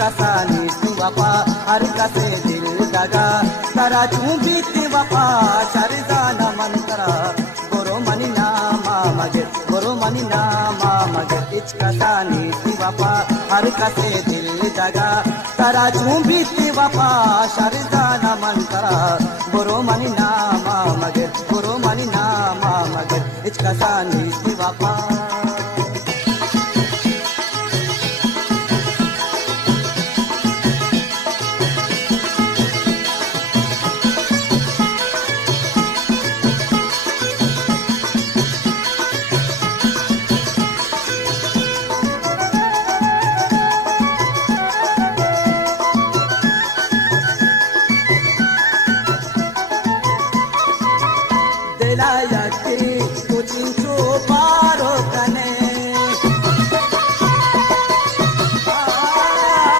कसा नीति वफा हर कसे दिल दगा तरा चुंबीती वफा शरजाना मन करा गोरो मनी नामा मगे इच कसा नीति वफा हर कसे दिल दगा तरा चुंबीती वफा शरजाना मन करा गोरो मनी नामा मगे इच कसा नीति वफा